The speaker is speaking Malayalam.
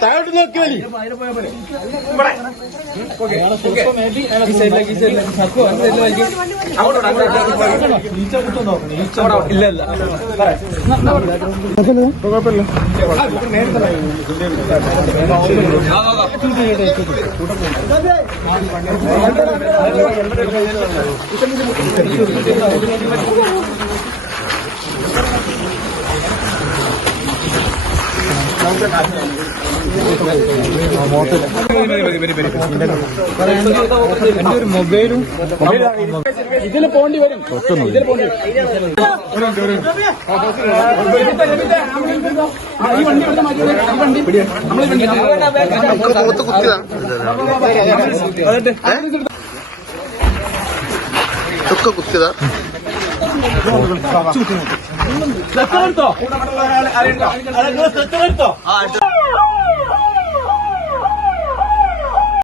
താഴോട്ട് നോക്കി മതി എന്റെ ഒരു മൊബൈലും ഇതിൽ പോണ്ടി വരും ഇതിൽ പോണ്ടി ഈ വണ്ടി ഇവിടെ മാറ്റി വണ്ടി നമ്മൾ കുത്തിയതാ. കുത്തിയതാ എടുത്തോ.